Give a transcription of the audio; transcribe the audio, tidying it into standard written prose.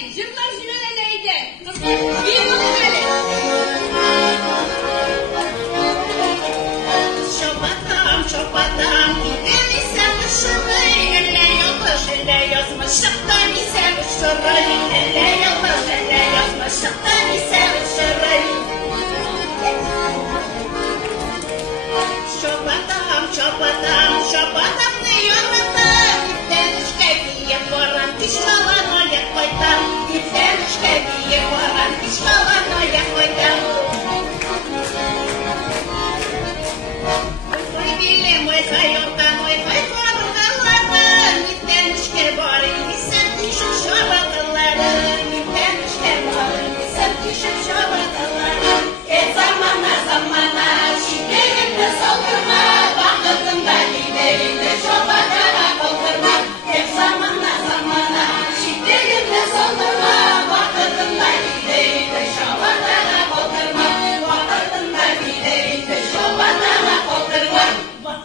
Jırlar jüveleleydi. Kızlar bir yolu gelin. Şopatam, gideni sevişirim. Elle yoldaş, elle yazmışlıktan sevişirim. Elle yoldaş, elle yazmışlıktan sevişirim.